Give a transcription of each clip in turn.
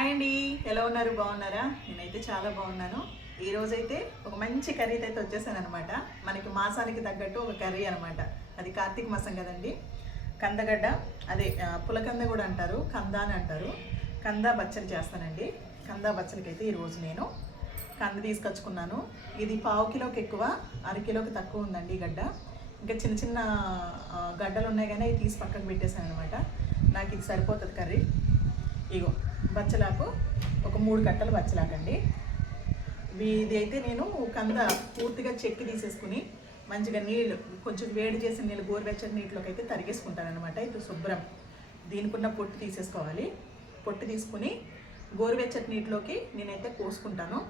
Hi అండి. ఎలా ఉన్నారు? బాగున్నారా? నేనైతే చాలా బాగున్నాను. ఈ రోజైతే ఒక మంచి కర్రీ అయితే వచ్చేసాను అనమాట మనకి మాసానికి తగ్గట్టు ఒక కర్రీ అనమాట అది కార్తీక మాసం కదండి. కందగడ్డ అదే పులకంద కూడా అంటారు. కంద అని అంటారు. కంద బచ్చలు చేస్తానండి. కంద బచ్చలకైతే ఈరోజు నేను కంద తీసుకొచ్చుకున్నాను. ఇది పావు కిలోకి ఎక్కువ అర కిలోకి తక్కువ ఉందండి ఈ గడ్డ. ఇంకా చిన్న చిన్న గడ్డలు ఉన్నాయి కానీ అవి తీసి పక్కన పెట్టేశాను అనమాట నాకు ఇది సరిపోతుంది కర్రీ. ఇగో బచ్చలాకు ఒక మూడు కట్టలు బచ్చలాకండి. ఇవి- ఇది అయితే నేను కంద పూర్తిగా చెక్కి తీసేసుకుని మంచిగా నీళ్ళు కొంచెం వేడి చేసిన నీళ్ళు గోరువెచ్చని నీటిలోకి అయితే తరిగేసుకుంటాను అనమాట ఇది శుభ్రం. దీనికున్న పొట్టు తీసేసుకోవాలి. పొట్టు తీసుకుని గోరువెచ్చటి నీటిలోకి నేనైతే కోసుకుంటాను.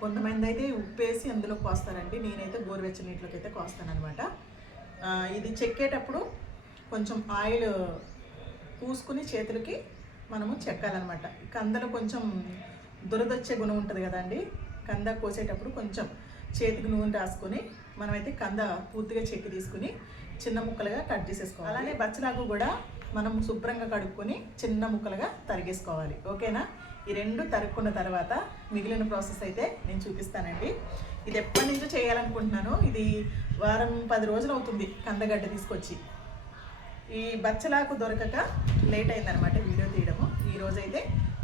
కొంతమంది అయితే ఉప్పేసి అందులో కోస్తారండి. నేనైతే గోరువెచ్చని నీటిలోకి అయితే కోస్తాను అనమాట ఇది చెక్కేటప్పుడు కొంచెం ఆయిల్ పూసుకుని చేతులకి మనము చెక్కాలన్నమాట. కందలో కొంచెం దురదొచ్చే గుణం ఉంటుంది కదండి. కంద కోసేటప్పుడు కొంచెం చేతికి నూనె రాసుకొని మనమైతే కంద పూర్తిగా చెక్కి తీసుకుని చిన్న ముక్కలుగా కట్ చేసేసుకోవాలి. అలానే బచ్చలాకు కూడా మనం శుభ్రంగా కడుక్కొని చిన్న ముక్కలుగా తరిగేసుకోవాలి. ఓకేనా? ఈ రెండు తరుక్కున్న తర్వాత మిగిలిన ప్రాసెస్ అయితే నేను చూపిస్తానండి. ఇది ఎప్పటి నుంచో చేయాలనుకుంటున్నాను. ఇది వారం పది రోజులు అవుతుంది కందగడ్డ తీసుకొచ్చి. ఈ బచ్చలాకు దొరకక లేట్ అయిందనమాట వీడియో తీయడం. ఈరోజు అయితే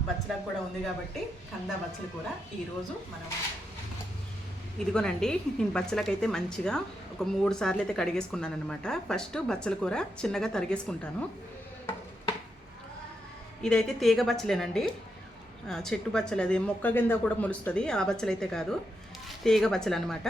బచ్చలాకు కూడా ఉంది కాబట్టి కంద బచ్చల కూర ఈరోజు మనం ఇదిగోనండి నేను బచ్చలకైతే మంచిగా ఒక మూడు సార్లు అయితే కడిగేసుకున్నాను అనమాట ఫస్ట్ బచ్చల కూర చిన్నగా తరిగేసుకుంటాను. ఇదైతే తీగ బచ్చలేనండి. చెట్టు బచ్చలు అది మొక్క కింద కూడా మొలుస్తుంది ఆ బచ్చలు అయితే కాదు. తీగ బచ్చలు అనమాట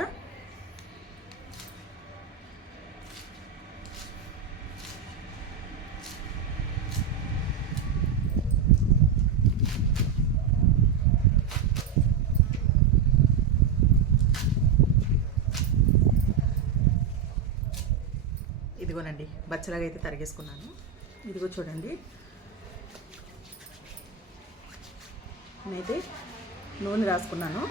పచ్చలాగా అయితే తరిగేసుకున్నాను. ఇదిగో చూడండి. నేనైతే నూనె రాసుకున్నాను.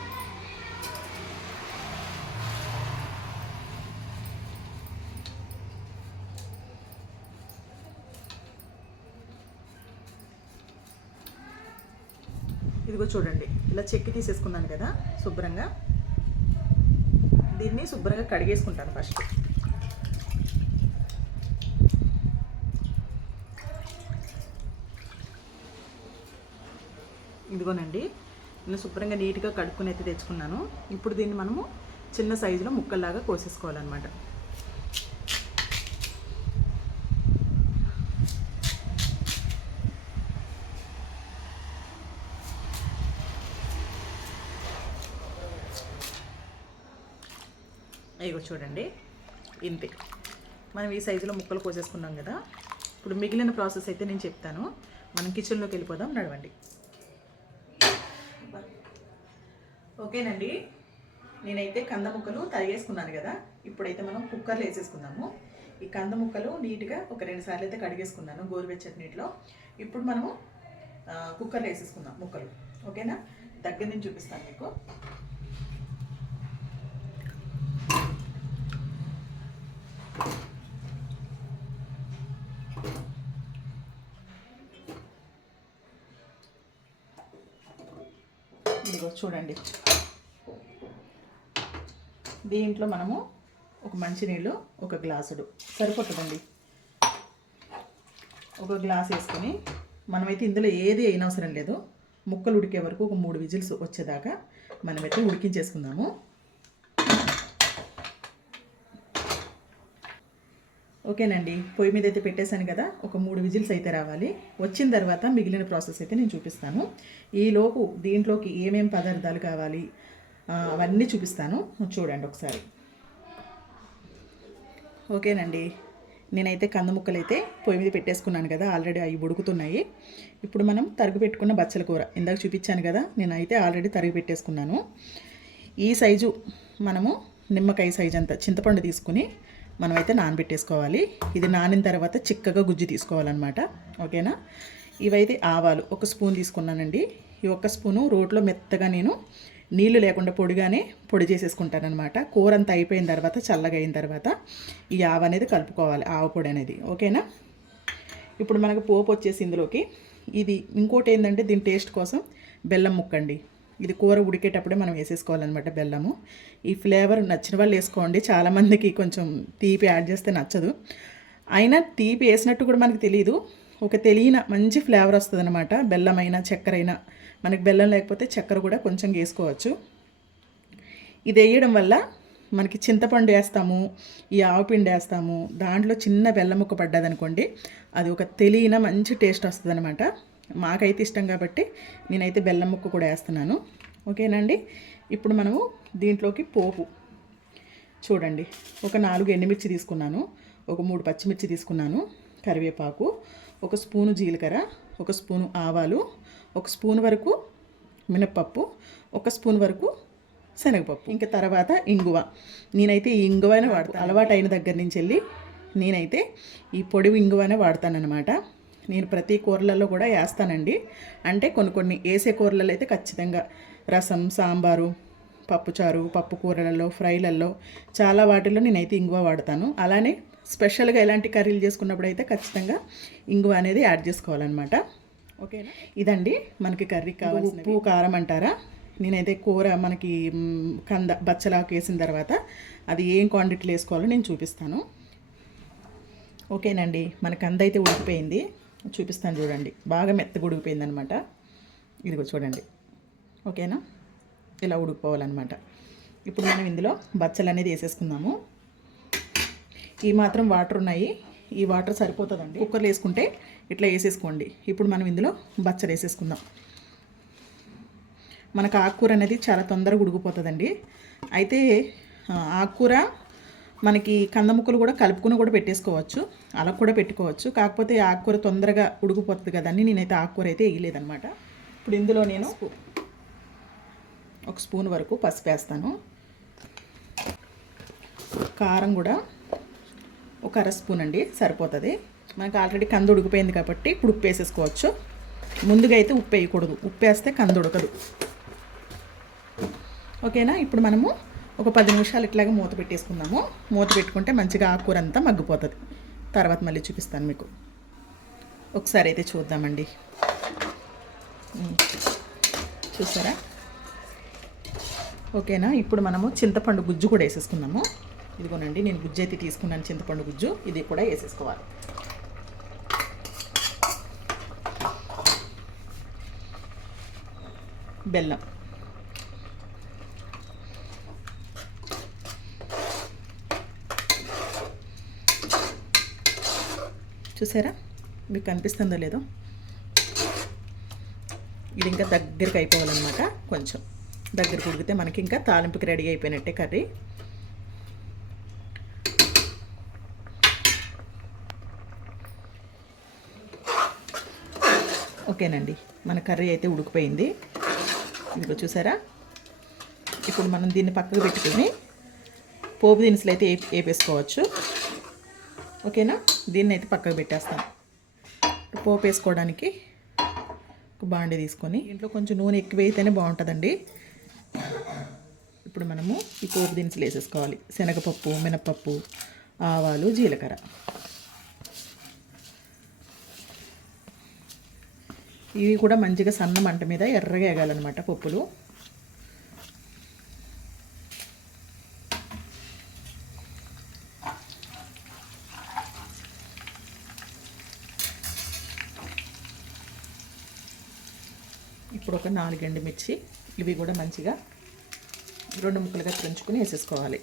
ఇదిగో చూడండి. ఇలా చెక్కి తీసేసుకున్నాను కదా శుభ్రంగా. దీన్ని శుభ్రంగా కడిగేసుకుంటాను ఫస్ట్. ఇదిగోనండి నేను శుభ్రంగా నీట్గా కడుక్కుని అయితే తెచ్చుకున్నాను. ఇప్పుడు దీన్ని మనము చిన్న సైజులో ముక్కల్లాగా కోసేసుకోవాలన్నమాట. ఇగో చూడండి ఇంతే. మనం ఈ సైజులో ముక్కలు కోసేసుకున్నాం కదా. ఇప్పుడు మిగిలిన ప్రాసెస్ అయితే నేను చెప్తాను. మనం కిచెన్లోకి వెళ్ళిపోదాం నడవండి. ఓకేనండి. నేనైతే కంద ముక్కలు తరిగేసుకున్నాను కదా ఇప్పుడైతే మనం కుక్కర్లో వేసేసుకుందాము. ఈ కంద ముక్కలు నీట్గా ఒక రెండు సార్లు అయితే కడిగేసుకున్నాను గోరువెచ్చటి నీటిలో. ఇప్పుడు మనము కుక్కర్లో వేసేసుకుందాం ముక్కలు. ఓకేనా? దగ్గర నుంచి చూపిస్తాను మీకు ఇదిగో చూడండి. దీంట్లో మనము ఒక మంచినీళ్ళు ఒక గ్లాసుడు. సరిపోతుందండి. ఒక గ్లాస్ వేసుకొని మనమైతే ఇందులో ఏది అయిన అవసరం లేదు. ముక్కలు ఉడికే వరకు ఒక మూడు విజిల్స్ వచ్చేదాకా మనమైతే ఉడికించేసుకుందాము. ఓకేనండి. పొయ్యి మీద అయితే పెట్టేశాను కదా ఒక మూడు విజిల్స్ అయితే రావాలి. వచ్చిన తర్వాత మిగిలిన ప్రాసెస్ అయితే నేను చూపిస్తాను. ఈలోపు దీంట్లోకి ఏమేం పదార్థాలు కావాలి అవన్నీ చూపిస్తాను. చూడండి ఒకసారి. ఓకేనండి. నేనైతే కంద ముక్కలు అయితే పొయ్యి మీద పెట్టేసుకున్నాను కదా ఆల్రెడీ అవి ఉడుకుతున్నాయి. ఇప్పుడు మనం తరుగు పెట్టుకున్న బచ్చల కూర. ఇందాక చూపించాను కదా నేనైతే ఆల్రెడీ తరిగి పెట్టేసుకున్నాను. ఈ సైజు మనము నిమ్మకాయ సైజు అంత చింతపండు తీసుకుని మనమైతే నానబెట్టేసుకోవాలి. ఇది నానిన తర్వాత చిక్కగా గుజ్జు తీసుకోవాలన్నమాట. ఓకేనా? ఇవైతే ఆవాలు. ఒక స్పూన్ తీసుకున్నానండి. ఈ ఒక్క స్పూను రోట్లో మెత్తగా నేను నీళ్ళు లేకుండా పొడిగానే పొడి చేసేసుకుంటానమాట కూర అంతా అయిపోయిన తర్వాత చల్లగా అయిన తర్వాత ఈ ఆవ అనేది కలుపుకోవాలి ఆవ పొడి అనేది. ఓకేనా? ఇప్పుడు మనకు పోపు వచ్చేసి ఇందులోకి. ఇది ఇంకోటి ఏంటంటే దీని టేస్ట్ కోసం బెల్లం ముక్కండి. ఇది కూర ఉడికేటప్పుడే మనం వేసేసుకోవాలన్నమాట బెల్లము. ఈ ఫ్లేవర్ నచ్చిన వాళ్ళు వేసుకోండి. చాలామందికి కొంచెం తీపి యాడ్ చేస్తే నచ్చదు. అయినా తీపి వేసినట్టు కూడా మనకు తెలియదు ఒక తెలియన మంచి ఫ్లేవర్ వస్తుంది అనమాట బెల్లం అయినా చక్కెర అయినా మనకి బెల్లం లేకపోతే చక్కెర కూడా కొంచెం వేసుకోవచ్చు. ఇది వేయడం వల్ల మనకి చింతపండు వేస్తాము ఈ ఆవుపిండి వేస్తాము. దాంట్లో చిన్న బెల్లం ముక్క పడ్డదనుకోండి అది ఒక తెలియన మంచి టేస్ట్ వస్తుంది అనమాట మాకైతే ఇష్టం కాబట్టి నేనైతే బెల్లం ముక్క కూడా వేస్తున్నాను. ఓకేనండి? ఇప్పుడు మనము దీంట్లోకి పోపు. చూడండి. ఒక నాలుగు ఎండుమిర్చి తీసుకున్నాను. ఒక మూడు పచ్చిమిర్చి తీసుకున్నాను. కరివేపాకు ఒక స్పూను జీలకర్ర ఒక స్పూను ఆవాలు ఒక స్పూన్ వరకు మినప్పప్పు ఒక స్పూన్ వరకు శనగపప్పు. ఇంకా తర్వాత ఇంగువ. నేనైతే ఈ ఇంగువనే వాడతాను. అలవాటు అయిన దగ్గర నుంచి వెళ్ళి నేనైతే ఈ పొడి ఇంగువనే వాడతానన్నమాట. నేను ప్రతి కూరలలో కూడా వేస్తానండి. అంటే కొన్ని కొన్ని వేసే కూరలలో అయితే ఖచ్చితంగా రసం సాంబారు పప్పుచారు పప్పు కూరలలో ఫ్రైలలో చాలా వాటిల్లో నేనైతే ఇంగువ వాడతాను. అలానే స్పెషల్గా ఎలాంటి కర్రీలు చేసుకున్నప్పుడు అయితే ఖచ్చితంగా ఇంగువ అనేది యాడ్ చేసుకోవాలన్నమాట. ఓకేనా? ఇదండి మనకి కర్రీ కావాలి ఉప్పు కారం అంటారా? నేనైతే కూర మనకి కంద బచ్చలాకు వేసిన తర్వాత అది ఏం క్వాంటిటీలో వేసుకోవాలో నేను చూపిస్తాను. ఓకేనండి. మన కంద అయితే ఉడికిపోయింది. చూపిస్తాను చూడండి. బాగా మెత్తగా ఉడికిపోయింది ఇదిగో చూడండి. ఓకేనా? ఇలా ఉడికిపోవాలన్నమాట. ఇప్పుడు మనం ఇందులో బచ్చలు అనేది వేసేసుకుందాము. ఈ మాత్రం వాటర్ ఉన్నాయి. ఈ వాటర్ సరిపోతుందండి. కుక్కర్లో వేసుకుంటే ఇట్లా వేసేసుకోండి. ఇప్పుడు మనం ఇందులో బచ్చలు వేసేసుకుందాం. మనకు ఆకుకూర అనేది చాలా తొందరగా ఉడికిపోతుందండి. అయితే ఆకుకూర మనకి కందముక్కలు కూడా కలుపుకుని కూడా పెట్టేసుకోవచ్చు. అలా కూడా పెట్టుకోవచ్చు. కాకపోతే ఆకుకూర తొందరగా ఉడికిపోతుంది కదండి నేనైతే ఆకుకూర అయితే వేయలేదనమాట ఇప్పుడు ఇందులో నేను ఒక స్పూన్ వరకు పసుపు వేస్తాను. కారం కూడా ఒక అర స్పూన్ అండి సరిపోతుంది. మనకు ఆల్రెడీ కంద ఉడికిపోయింది కాబట్టి ఇప్పుడు ఉప్పు వేసేసుకోవచ్చు. ముందుగా అయితే ఉప్పు వేయకూడదు. ఉప్పు వేస్తే కంద ఉడకదు. ఓకేనా? ఇప్పుడు మనము ఒక పది నిమిషాలు ఇట్లాగే మూత పెట్టేసుకుందాము. మూత పెట్టుకుంటే మంచిగా ఆకుకూర అంతా మగ్గిపోతుంది. తర్వాత మళ్ళీ చూపిస్తాను మీకు. ఒకసారి అయితే చూద్దామండి. చూసారా? ఓకేనా? ఇప్పుడు మనము చింతపండు గుజ్జు కూడా వేసేసుకుందాము. ఇదిగోనండి నేను గుజ్జు అయితే తీసుకున్నాను చింతపండు గుజ్జు. ఇది కూడా వేసేసుకోవాలి. బెల్లం. చూసారా? మీకు కనిపిస్తుందో లేదో? ఇది ఇంకా దగ్గరికి అయిపోవాలన్నమాట కొంచెం. దగ్గరికి ఉడికితే మనకి ఇంకా తాలింపుకి రెడీ అయిపోయినట్టే కర్రీ. ఓకేనండి. మన కర్రీ అయితే ఉడికిపోయింది. ఇదిగో చూసారా? ఇప్పుడు మనం దీన్ని పక్కకు పెట్టుకుని పోపు దినుసులు అయితే ఏ- వేపేసుకోవచ్చు ఓకేనా? దీన్ని అయితే పక్కకు పెట్టేస్తాను. పోపు వేసుకోవడానికి ఒక బాండి తీసుకొని ఇంట్లో కొంచెం నూనె ఎక్కువ అయితేనే బాగుంటుందండి. ఇప్పుడు మనము ఈ పోపు దినుసులు వేసేసుకోవాలి. శనగపప్పు మినపప్పు ఆవాలు జీలకర్ర. ఇవి కూడా మంచిగా సన్న మంట మీద ఎర్రగా ఎగాలన్నమాట పప్పులు. ఇప్పుడు ఒక నాలుగు ఎండుమిర్చి ఇవి కూడా మంచిగా రెండు ముక్కలుగా తుంచుకుని వేసేసుకోవాలి.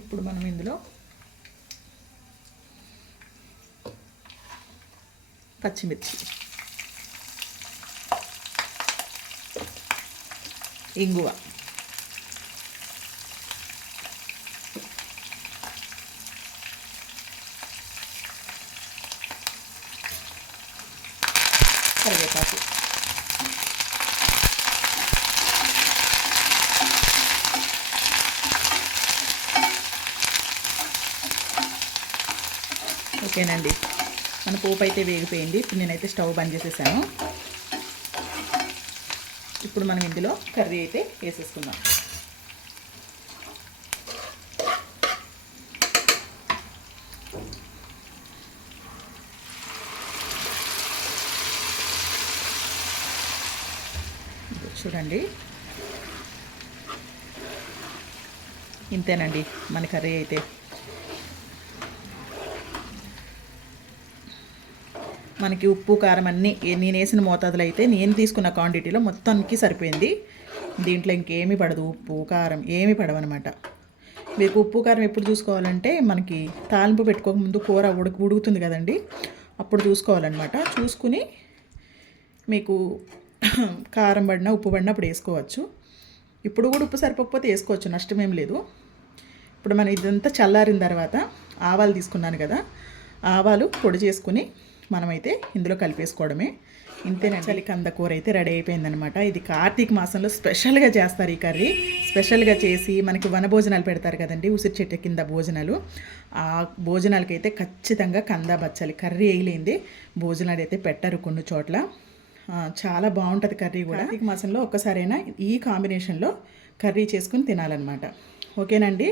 ఇప్పుడు మనం ఇందులో పచ్చిమిర్చి ఇంగువ ఓకేనండి. మన పోపు అయితే వేగిపోయింది. ఇప్పుడు నేనైతే స్టవ్ బంద్ చేసేసాను. ఇప్పుడు మనం ఇందులో కర్రీ అయితే వేసేసుకుందాం. చూడండి. ఇంతేనండి మన కర్రీ అయితే. మనకి ఉప్పు కారం అన్నీ నేను వేసిన మోతాదులో అయితే నేను తీసుకున్న క్వాంటిటీలో మొత్తానికి సరిపోయింది. దీంట్లో ఇంకేమీ పడదు. ఉప్పు కారం ఏమీ పడవన్నమాట మీకు ఉప్పు కారం ఎప్పుడు చూసుకోవాలంటే మనకి తాలింపు పెట్టుకోకముందు కూర ఉడుకు ఉడుకుతుంది కదండి. అప్పుడు చూసుకోవాలన్నమాట. చూసుకుని మీకు కారం పడినా ఉప్పు పడినా అప్పుడు వేసుకోవచ్చు. ఇప్పుడు కూడా ఉప్పు సరిపోకపోతే వేసుకోవచ్చు. నష్టం ఏం లేదు. ఇప్పుడు మనం ఇదంతా చల్లారిన తర్వాత ఆవాలు తీసుకున్నాను కదా. ఆవాలు పొడి చేసుకుని మనమైతే ఇందులో కలిపేసుకోవడమే. ఇంతేనండి చలి కంద కూర అయితే రెడీ అయిపోయిందనమాట ఇది కార్తీక మాసంలో స్పెషల్గా చేస్తారు ఈ కర్రీ. స్పెషల్గా చేసి మనకి వన భోజనాలు పెడతారు కదండి ఉసిరి చెట్టు కింద భోజనాలు. ఆ భోజనాలకైతే ఖచ్చితంగా కంద బచ్చాలి కర్రీ వేయలేంది. భోజనాలు అయితే పెట్టరు కొన్ని చోట్ల. చాలా బాగుంటుంది కర్రీ కూడా. కార్తీక మాసంలో ఒక్కసారైనా ఈ కాంబినేషన్లో కర్రీ చేసుకుని తినాలన్నమాట. ఓకేనండి?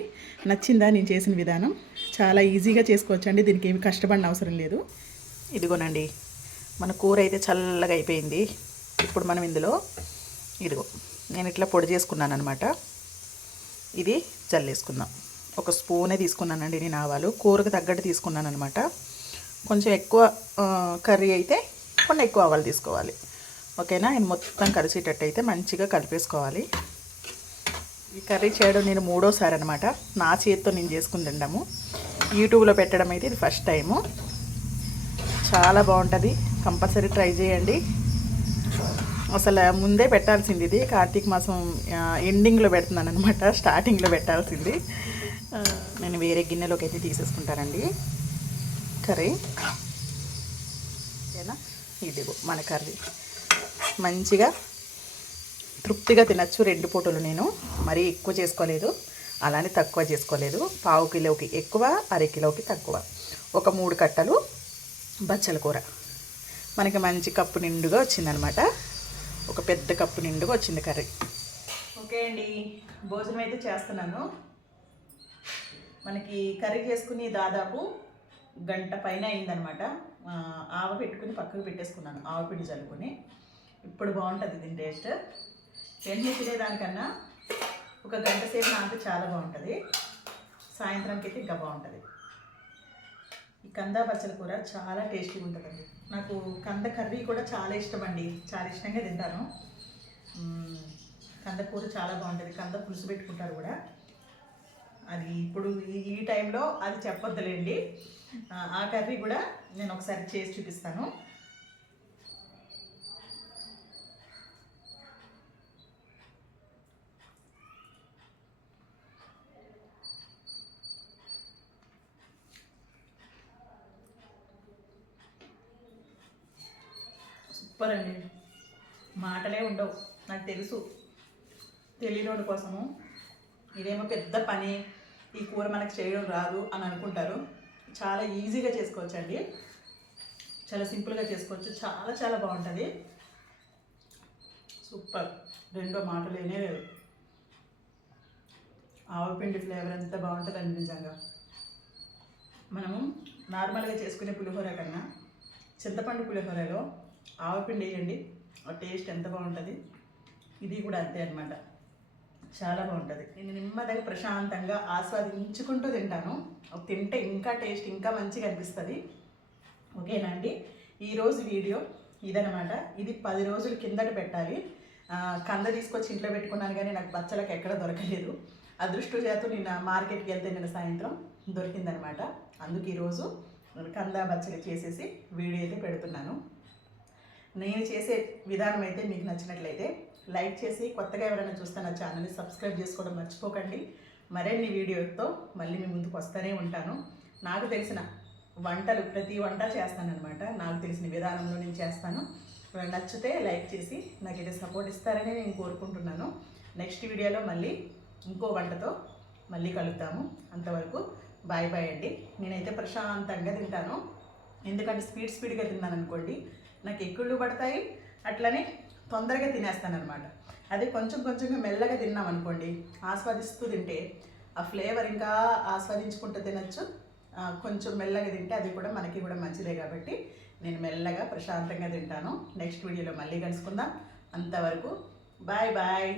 నచ్చిందా నేను చేసిన విధానం? చాలా ఈజీగా చేసుకోవచ్చండి దీనికి ఏమి కష్టపడిన అవసరం లేదు. ఇదిగోనండి మన కూర అయితే చల్లగా అయిపోయింది. ఇప్పుడు మనం ఇందులో ఇదిగో నేను ఇట్లా పొడి చేసుకున్నాను అనమాట ఇది చల్లేసుకుందాం. ఒక స్పూనే తీసుకున్నానండి నేను ఆవాలు. కూరకు తగ్గట్టు తీసుకున్నాను అనమాట కొంచెం ఎక్కువ కర్రీ అయితే కొన్ని ఎక్కువ ఆవాలు తీసుకోవాలి. ఓకేనా? ఇది మొత్తం కలిసేటట్టు అయితే మంచిగా కలిపేసుకోవాలి. ఈ కర్రీ చేయడం నేను మూడోసారి అనమాట నా చేతితో నేను చేసుకుని యూట్యూబ్లో పెట్టడం అయితే ఇది ఫస్ట్ టైము. చాలా బాగుంటుంది. కంపల్సరీ ట్రై చేయండి. అసలు ముందే పెట్టాల్సింది ఇది. కార్తీక మాసం ఎండింగ్లో పెడుతున్నాను అనమాట స్టార్టింగ్లో పెట్టాల్సింది. నేను వేరే గిన్నెలోకి అయితే తీసేసుకుంటానండి. కర్రీ. ఓకేనా? ఇదిగో మన కర్రీ. మంచిగా తృప్తిగా తినచ్చు రెండు పూటలు నేను. మరీ ఎక్కువ చేసుకోలేదు. అలానే తక్కువ చేసుకోలేదు. పావు కిలోకి ఎక్కువ అర కిలోకి తక్కువ. ఒక మూడు కట్టలు బచ్చల కూర. మనకి మంచి కప్పు నిండుగా వచ్చిందనమాట. ఒక పెద్ద కప్పు నిండుగా వచ్చింది కర్రీ. ఓకే అండి. భోజనం అయితే చేస్తున్నాను. మనకి కర్రీ చేసుకుని దాదాపు గంట పైన అయిందనమాట. ఆవ పెట్టుకుని పక్కకు పెట్టేసుకున్నాను. ఆవపిండి చల్లుకుని. ఇప్పుడు బాగుంటుంది దీని టేస్ట్. వెంటనే తినేదానికన్నా ఒక గంట సేపు నాకు చాలా బాగుంటుంది. సాయంత్రంకి అయితే ఇంకా బాగుంటుంది. కంద పచ్చడి కూర చాలా టేస్టీగా ఉంటుందండి. నాకు కంద కర్రీ కూడా చాలా ఇష్టం అండి చాలా ఇష్టంగా తింటాను. కంద కూర చాలా బాగుంటుంది. కంద పులుసు పెట్టుకుంటారు కూడా. అది ఇప్పుడు ఈ- టైంలో అది చెప్పొద్దులేండి. ఆ కర్రీ కూడా నేను ఒకసారి చేసి చూపిస్తాను. సూపర్ అండి మాటలే ఉండవు నాకు తెలుసు. తెలియనోడి కోసము. ఇదేమో పెద్ద పని ఈ కూర మనకు చేయడం రాదు అని అనుకుంటారు. చాలా ఈజీగా చేసుకోవచ్చండి. చాలా సింపుల్గా చేసుకోవచ్చు. చాలా చాలా బాగుంటుంది. సూపర్. రెండో మాట లేవు. లేదు ఆవపిండి ఫ్లేవర్ ఎంత బాగుంటుందండి నిజంగా. మనము నార్మల్గా చేసుకునే పులిహోర కన్నా చింతపండు పులిహోరలో ఆవపిండి వేయండి. ఆ టేస్ట్ ఎంత బాగుంటుంది? ఇది కూడా అంతే అనమాట చాలా బాగుంటుంది. నేను నెమ్మదిగా ప్రశాంతంగా ఆస్వాదించుకుంటూ తింటాను. తింటే ఇంకా టేస్ట్ ఇంకా మంచిగా అనిపిస్తుంది. ఓకేనా అండి? ఈరోజు వీడియో ఇదనమాట ఇది పది రోజులు కిందట పెట్టాలి. కంద తీసుకొచ్చి ఇంట్లో పెట్టుకున్నాను కానీ నాకు బచ్చలకు ఎక్కడ దొరకలేదు. అదృష్ట చేత నిన్న మార్కెట్కి వెళ్తే నిన్న సాయంత్రం దొరికిందనమాట అందుకు ఈరోజు కంద బచ్చలు చేసేసి వీడియో అయితే పెడుతున్నాను. నేను చేసే విధానం అయితే మీకు నచ్చినట్లయితే లైక్ చేసి కొత్తగా ఎవరైనా చూస్తే నా ఛానల్ని సబ్స్క్రైబ్ చేసుకోవడం మర్చిపోకండి. మరిన్ని వీడియోతో మళ్ళీ మీ ముందుకు వస్తూనే ఉంటాను. నాకు తెలిసిన వంటలు ప్రతి వంట చేస్తానన్నమాట. నాకు తెలిసిన విధానంలో నేను చేస్తాను. నచ్చితే లైక్ చేసి నాకు ఇది సపోర్ట్ ఇస్తారని నేను కోరుకుంటున్నాను. నెక్స్ట్ వీడియోలో మళ్ళీ ఇంకో వంటతో మళ్ళీ కలుద్దాము. అంతవరకు బాయ్ బాయ్ అండి. నేనైతే ప్రశాంతంగా తింటాను. ఎందుకంటే స్పీడ్ స్పీడ్గా తిన్నాను అనుకోండి నాకు ఎక్కుళ్ళు పడతాయి అట్లనే తొందరగా తినేస్తాను అనమాట అది కొంచెం కొంచెంగా మెల్లగా తిన్నాం అనుకోండి ఆస్వాదిస్తూ తింటే ఆ ఫ్లేవర్ ఇంకా ఆస్వాదించుకుంటూ తినచ్చు. కొంచెం మెల్లగా తింటే అది కూడా మనకి కూడా మంచిదే కాబట్టి నేను మెల్లగా ప్రశాంతంగా తింటాను. నెక్స్ట్ వీడియోలో మళ్ళీ కలుసుకుందాం. అంతవరకు బాయ్ బాయ్.